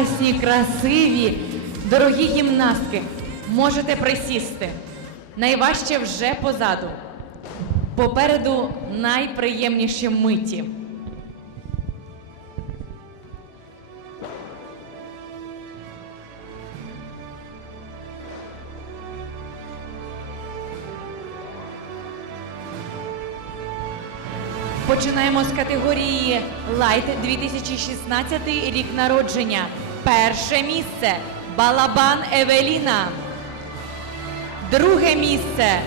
прекрасні, красиві, дорогі гімнастки, можете присісти. Найважче вже позаду. Попереду найприємніші миті. Починаємо з категорії Light 2016 рік народження. Перше місце Балабан Евеліна. Друге місце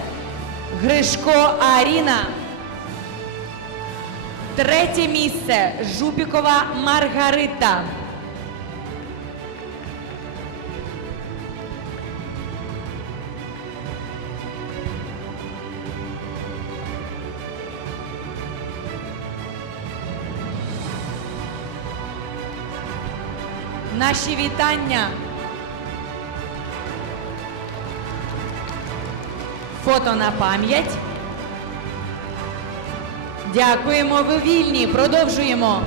Гришко Аріна. Третє місце Жупікова Маргарита. Наші вітання. Фото на пам'ять. Дякуємо, ви вільні. Продовжуємо.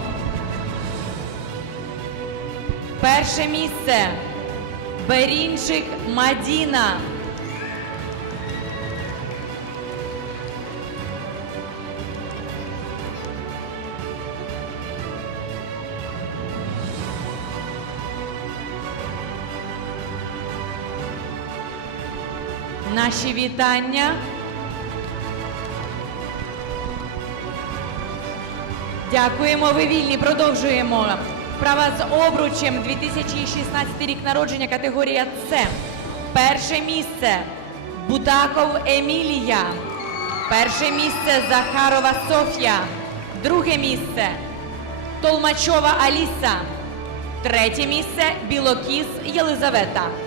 Перше місце. Берінчик Мадіна. Наші вітання. Дякуємо, ви вільні. Продовжуємо. Вправа з обручем 2016 рік народження, категорія С. Перше місце Будаков Емілія. Перше місце Захарова Софія. Друге місце Толмачова Аліса. Третє місце Білокіс Єлизавета.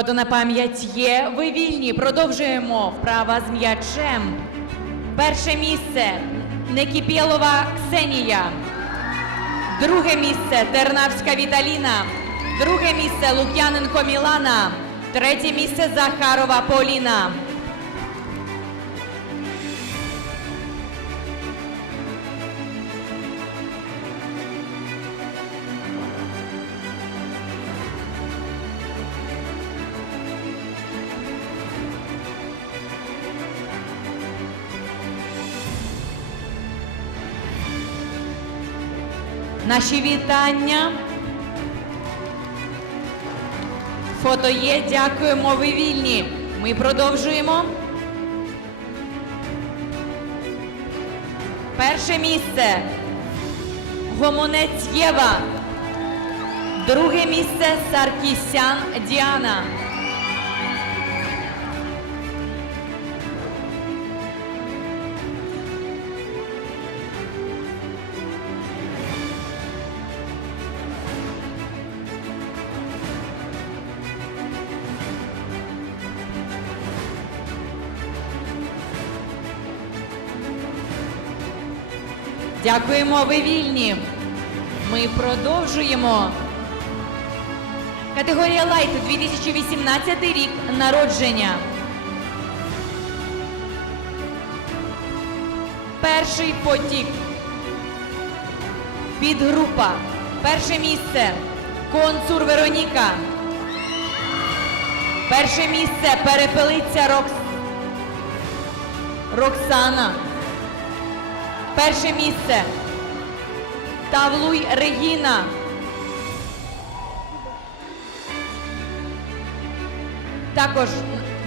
Фото на пам'ять є. Ви вільні. Продовжуємо. Вправа з м'ячем. Перше місце Некіпєлова Ксенія. Друге місце Тернавська Віталіна. Друге місце Лук'яненко Мілана. Третє місце Захарова Поліна. Наші вітання. Фото є. Дякуємо. Ви вільні. Ми продовжуємо. Перше місце. Гомонець Єва. Друге місце Саркісян Діана. Дякуємо, ви вільні. Ми продовжуємо. Категорія Лайт 2018 рік народження. Перший потік. Підгрупа. Перше місце. Концур Вероніка. Перше місце перепелиця Рокс... Роксана. Перше місце. Тавлуй Регіна. Також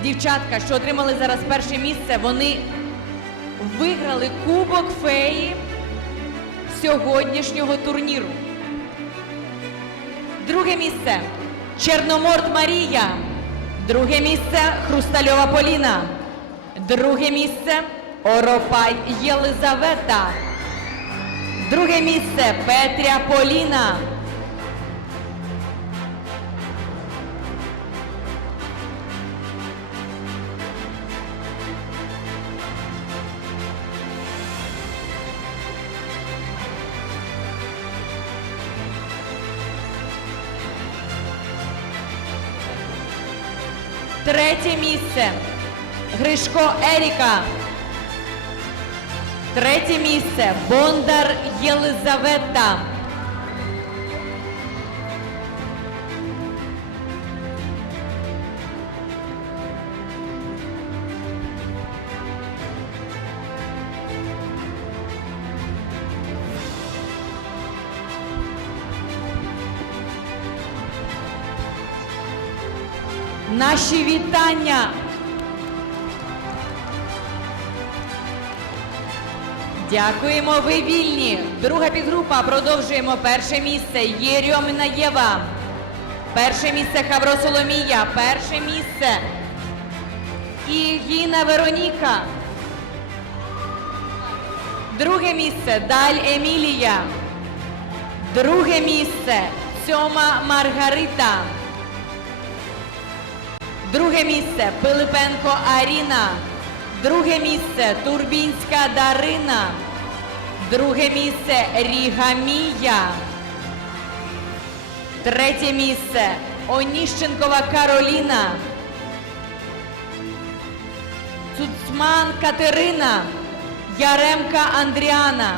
дівчатка, що отримали зараз перше місце, вони виграли Кубок феї сьогоднішнього турніру. Друге місце Чорноморт Марія. Друге місце Хрустальова Поліна. Друге місце Оропай Єлизавета. Друге місце Петря Поліна. Третє місце Гришко Еріка. Третє місце. Бондар Єлизавета. Наші вітання. Дякуємо, ви вільні. Друга підгрупа. Продовжуємо перше місце. Єрьоміна Єва. Перше місце Хавро Соломія. Перше місце. Ігіна Вероніка. Друге місце Даль Емілія. Друге місце Сьома Маргарита. Друге місце Пилипенко Аріна. Друге місце Турбінська Дарина. Друге місце Рігамія. Третє місце Оніщенкова Кароліна. Цуцман Катерина. Яремка Андріана.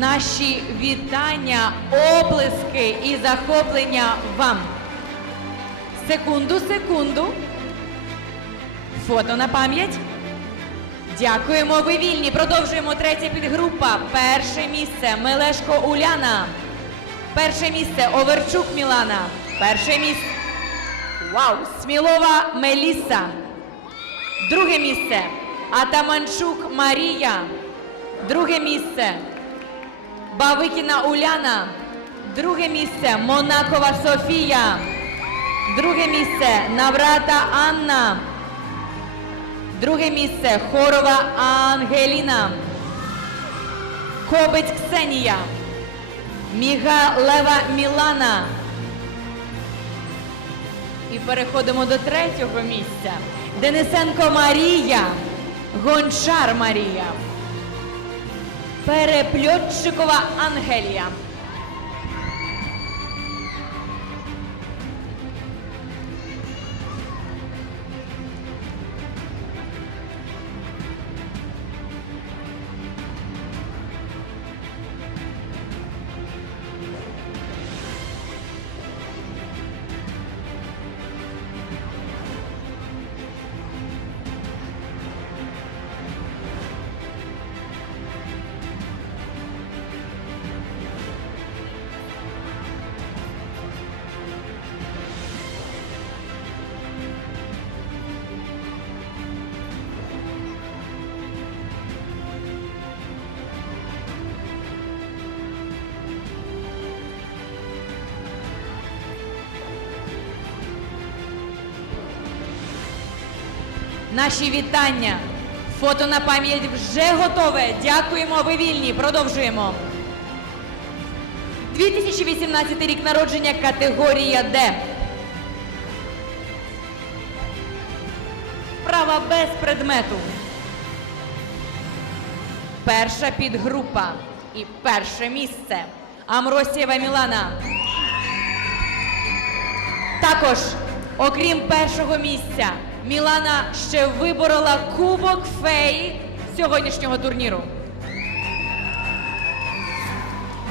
Наші вітання, оплески і захоплення вам. Секунду, секунду. Фото на пам'ять. Дякуємо, ви вільні. Продовжуємо третя підгрупа. Перше місце Мелешко Уляна. Перше місце Оверчук Мілана. Перше місце. Вау! Смілова Меліса. Друге місце Атаманчук Марія. Друге місце Бавикіна Уляна. Друге місце Монакова Софія. Друге місце Наврата Анна. Друге місце Хорова Ангеліна. Кобець Ксенія. Мігалева Мілана. І переходимо до третього місця. Денисенко Марія. Гончар Марія. Перепльотчикова Ангелія. Наші вітання. Фото на пам'ять вже готове. Дякуємо, ви вільні. Продовжуємо. 2018 рік народження категорія Д. Права без предмету. Перша підгрупа і перше місце. Амросієва Мілана. Також, окрім першого місця, Мілана ще виборола Кубок феї сьогоднішнього турніру.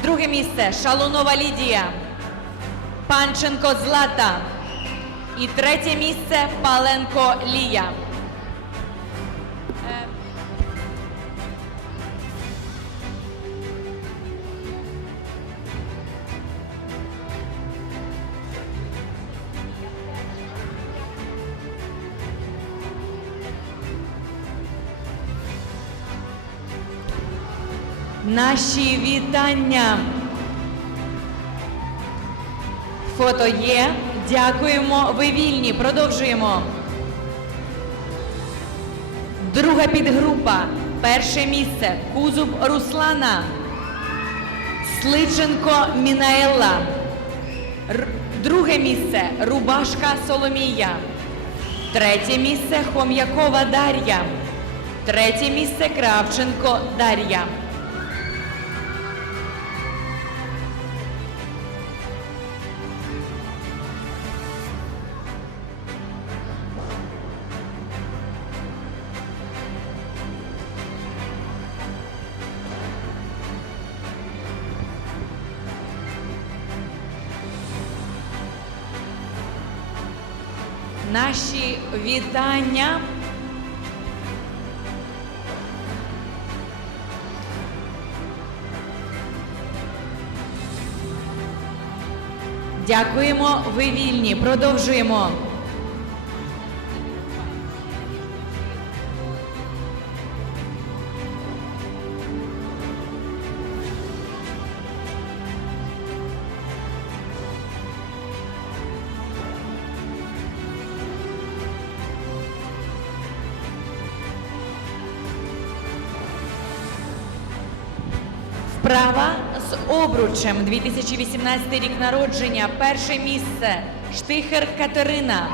Друге місце Шалунова Лідія, Панченко Злата. І третє місце Паленко Лія. Наші вітання. Фото є. Дякуємо. Ви вільні. Продовжуємо. Друга підгрупа. Перше місце. Кузуб Руслана. Сличенко Мінаела. Р- Друге місце Рубашка Соломія. Третє місце Хом'якова Дар'я. Третє місце Кравченко Дар'я. Вітання. Дякуємо, ви вільні. Продовжуємо. З обручем 2018 рік народження. Перше місце Штихер Катерина.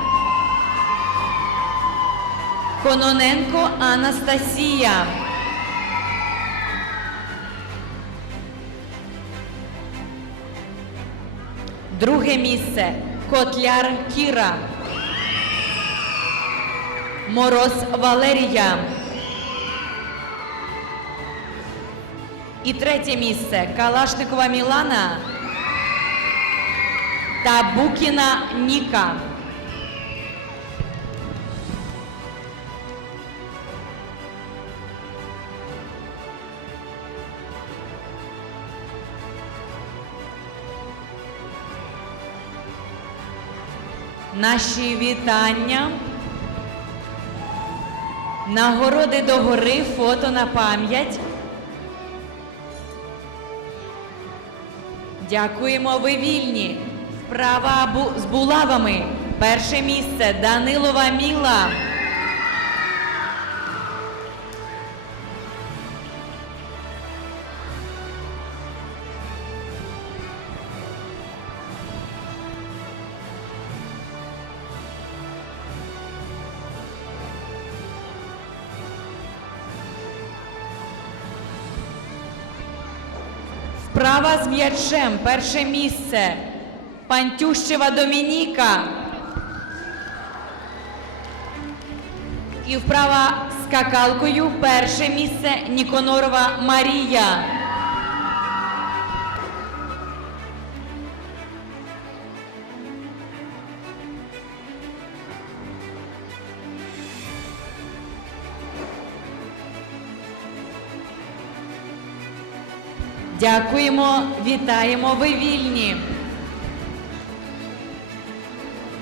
Кононенко Анастасія. Друге місце Котляр Кіра. Мороз Валерія. І третє місце Калашникова Мілана та Букіна Ніка. Наші вітання. Нагороди до гори, фото на пам'ять. Дякуємо, ви вільні. Вправа бу- з булавами. Перше місце Данилова Міла. Вправа з м'ячем. Перше місце. Пантющева Домініка. І вправа скакалкою. Перше місце Ніконорова Марія. Дякуємо, вітаємо, ви вільні.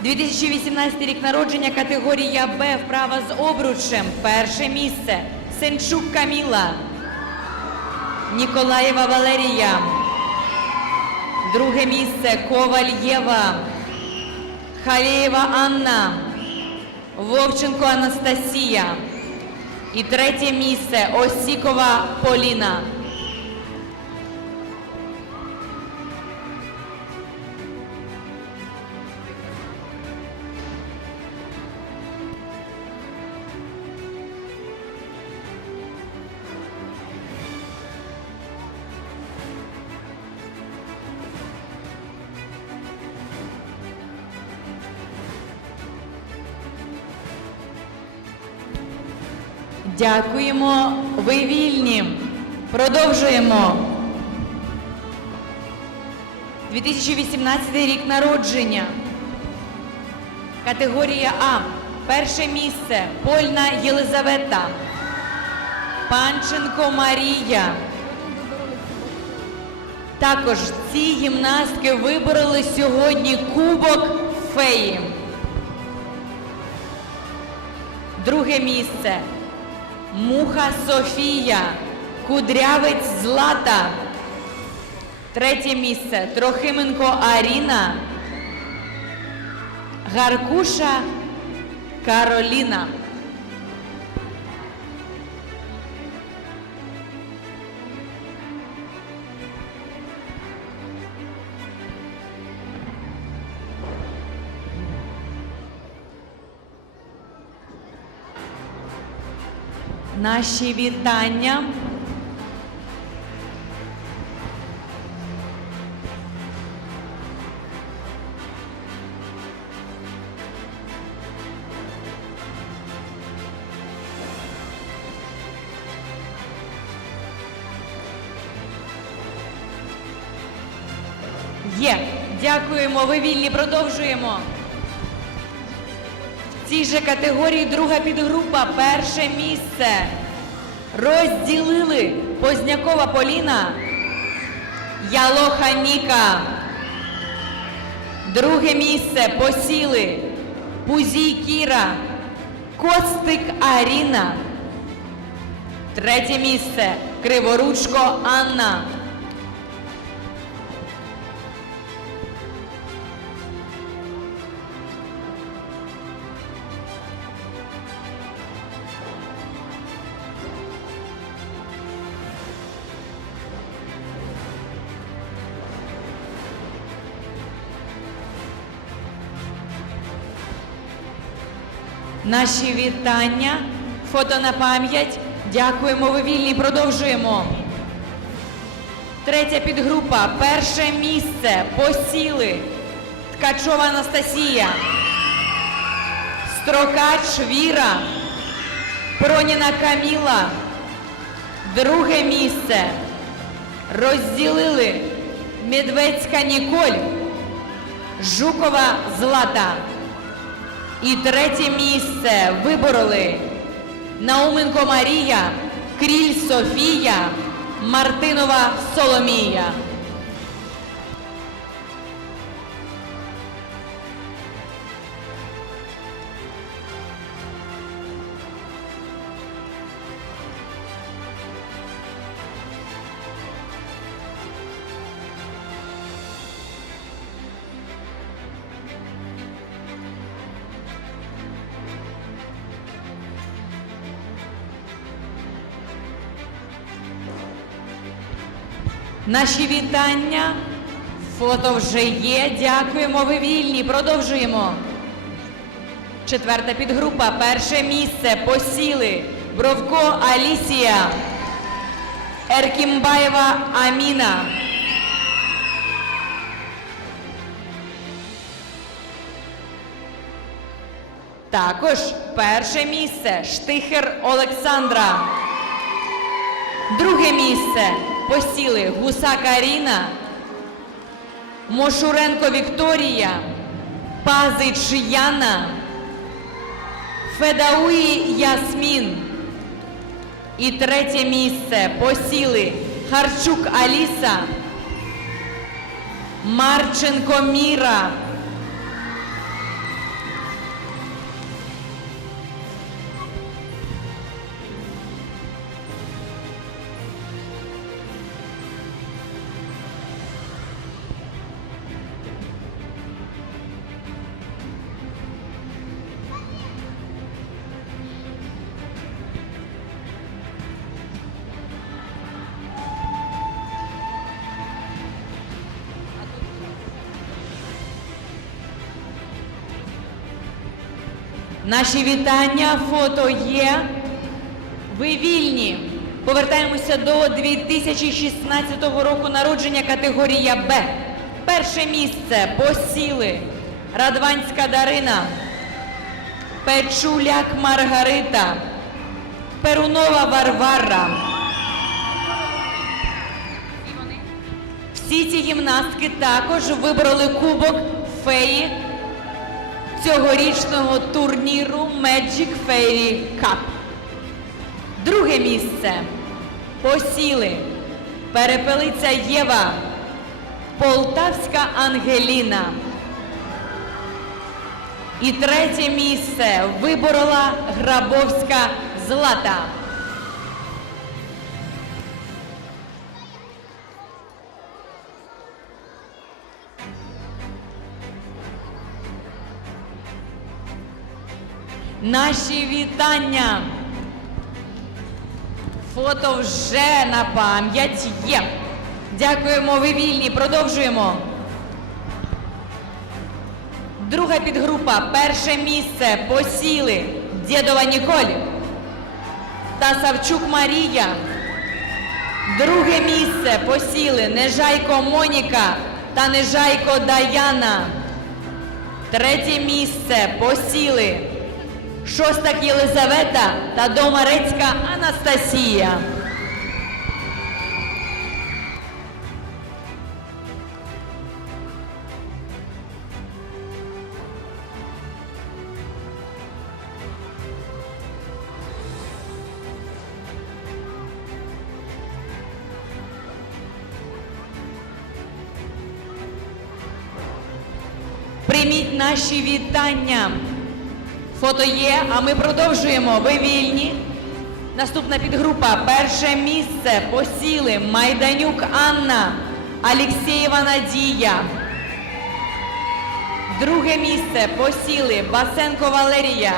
2018 рік народження, категорія Б, вправа з обручем. Перше місце Сенчук Каміла, Ніколаєва Валерія. Друге місце Коваль Єва, Халєєва Анна, Вовченко Анастасія. І третє місце Осікова Поліна. Дякуємо, ви вільні. Продовжуємо. 2018 рік народження. Категорія А. Перше місце Польна Єлизавета. Панченко Марія. Також ці гімнастки вибороли сьогодні Кубок Феї. Друге місце Муха Софія, Кудрявець Злата. Третє місце Трохименко Аріна, Гаркуша Кароліна. Наші вітання. Є. Дякуємо. Ви вільні. Продовжуємо. Цій же категорії друга підгрупа. Перше місце. Розділили Познякова Поліна. Ялоха Ніка. Друге місце посіли Пузій Кіра. Костик Аріна. Третє місце Криворучко Анна. Наші вітання, фото на пам'ять. Дякуємо, ви вільні. Продовжуємо. Третя підгрупа. Перше місце. Посіли. Ткачова Анастасія. Строкач Віра. Проніна Каміла. Друге місце. Розділили Медведська Ніколь. Жукова Злата. І третє місце вибороли Науменко Марія, Кріль Софія, Мартинова Соломія. Наші вітання. Фото вже є. Дякуємо, ви вільні. Продовжуємо. Четверта підгрупа. Перше місце посіли. Бровко Алісія. Еркімбаєва Аміна. Також перше місце Штихер Олександра. Друге місце посіли Гусак Аріна, Мошуренко Вікторія, Пазич Яна, Федауї Ясмін. І третє місце посіли Харчук Аліса, Марченко Міра. Наші вітання, фото є. Ви вільні. Повертаємося до 2016 року народження категорія Б. Перше місце посіли Радванська Дарина, Печуляк Маргарита, Перунова Варвара. Всі ці гімнастки також вибороли кубок феї цьогорічного турніру Magic Fairy Cup. Друге місце посіли Перепелиця Єва, Полтавська Ангеліна. І третє місце виборола Грабовська Злата. Наші вітання. Фото вже на пам'ять є. Дякуємо, ви вільні. Продовжуємо. Друга підгрупа. Перше місце посіли Дєдова Ніколь та Савчук Марія. Друге місце посіли Нежайко Моніка та Нежайко Даяна. Третє місце посіли Шостак Єлизавета та Домарецька Анастасія. Прийміть наші вітання. Фото є, а ми продовжуємо. Ви вільні. Наступна підгрупа. Перше місце посіли Майданюк Анна, Алєксєєва Надія. Друге місце посіли Басенко Валерія,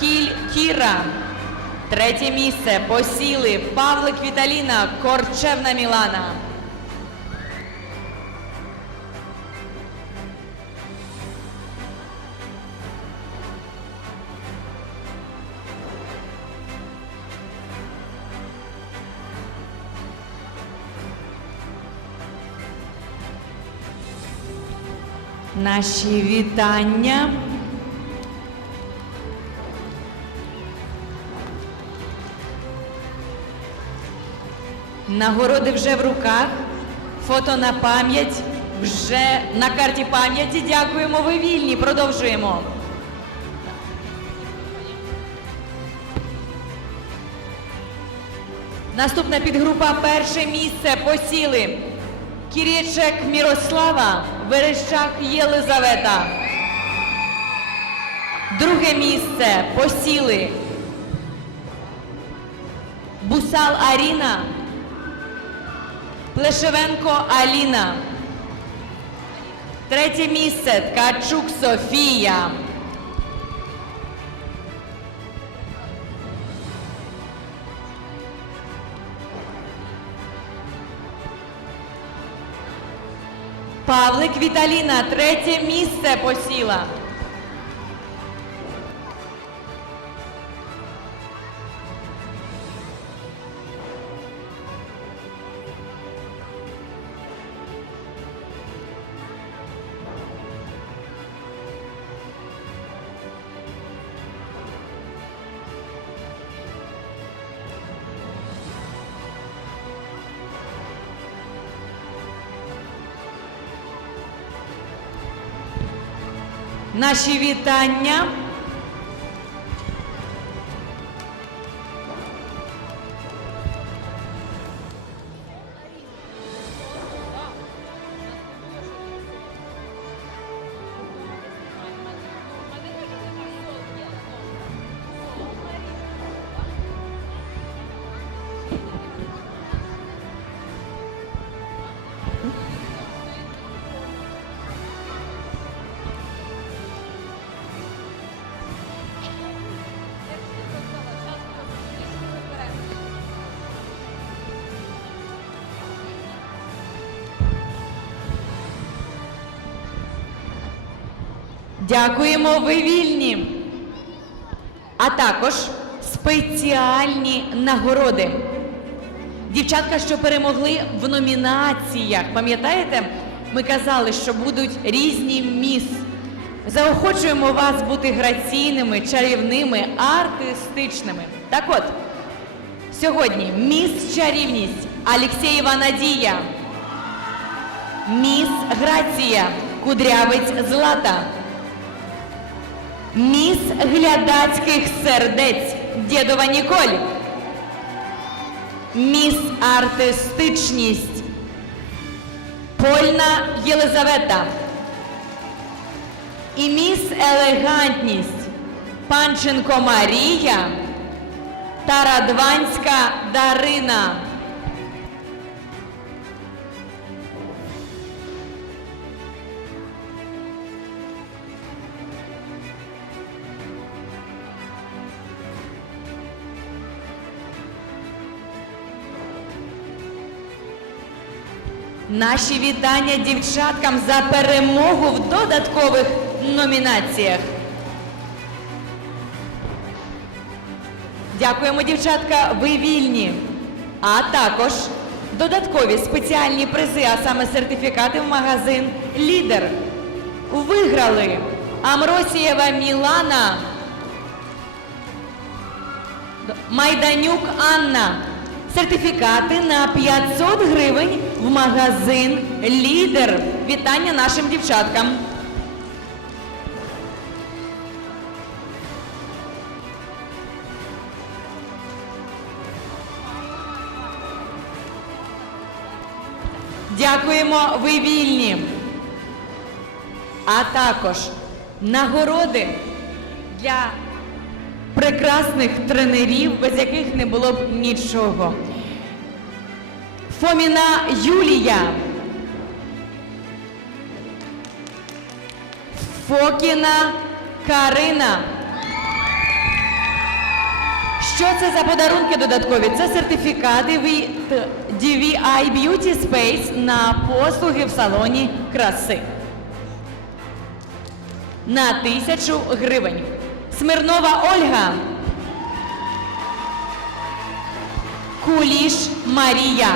Хіль Кіра. Третє місце посіли Павлик Віталіна, Корчевна Мілана. Наші вітання. Нагороди вже в руках. Фото на пам'ять вже на карті пам'яті. Дякуємо, ви вільні. Продовжуємо. Наступна підгрупа перше місце посіли. Кірєчек Мірослава, Верещак Єлизавета. Друге місце посіли. Бусал Аріна. Плешевенко Аліна. Третє місце Ткачук Софія. Павлик Віталіна, третє місце посіла. Наші вітання. Дякуємо, ви вільні. А також спеціальні нагороди. Дівчатка, що перемогли в номінаціях, пам'ятаєте, ми казали, що будуть різні міс. Заохочуємо вас бути граційними, чарівними, артистичними. Так от, сьогодні міс чарівність Алєксєєва Надія, міс Грація, Кудрявець Злата. Міс глядацьких сердець Дєдова Ніколь. Міс артистичність Польна Єлизавета. І міс елегантність Панченко Марія та Радванська Дарина. Наші вітання дівчаткам за перемогу в додаткових номінаціях. Дякуємо, дівчатка, ви вільні. А також додаткові спеціальні призи, а саме сертифікати в магазин Лідер. Виграли Амросієва Мілана, Майданюк Анна. Сертифікати на 500 гривень в магазин Лідер. Вітання нашим дівчаткам. Дякуємо, ви вільні. А також нагороди для прекрасних тренерів, без яких не було б нічого. Фоміна Юлія. Фокіна Карина. Що це за подарунки додаткові? Це сертифікати від DVI Beauty Space на послуги в салоні краси. На тисячу гривень. Смирнова Ольга. Куліш Марія.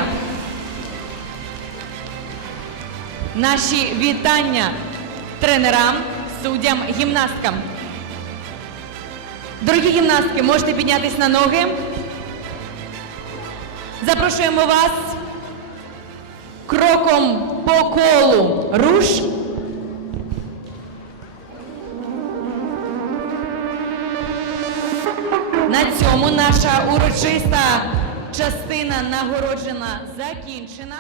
Наші вітання тренерам, суддям, гімнасткам. Дорогі гімнастки, можете піднятися на ноги. Запрошуємо вас кроком по колу. Руш. На цьому наша урочиста частина нагороджена закінчена.